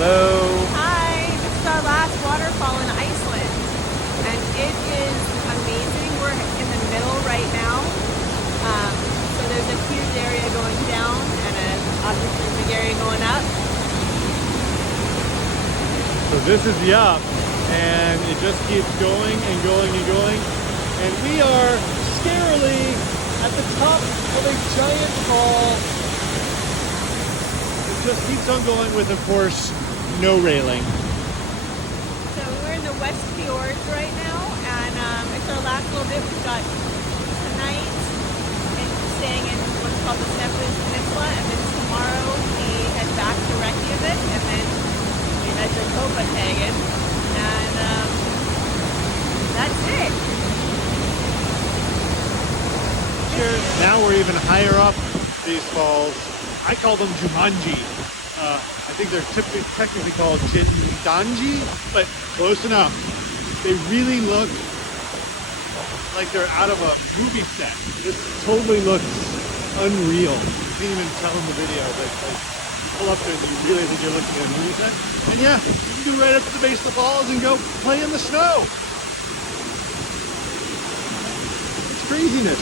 Hello. Hi, this is our last waterfall in Iceland, and it is amazing. We're in the middle right now, so there's a huge area going down and obviously a big area going up. So this is the up, and it just keeps going and going and going, and we are scarily at the top of a giant fall. It just keeps on going with, of course, no railing. So we're in the West Fjords right now, and it's our last little bit. We've got tonight and staying in what's called the Snefus Peninsula, and then tomorrow we head back to Reykjavik, and then we head to Copenhagen, and that's it. Now we're even higher up these falls. I call them Jumanji. I think they're technically called Dynjandi, but close enough. They really look like they're out of a movie set. This totally looks unreal. You can't even tell in the video, but like, pull up to it and you really think you're looking at a movie set. And yeah, you can go right up to the base of the falls and go play in the snow. It's craziness.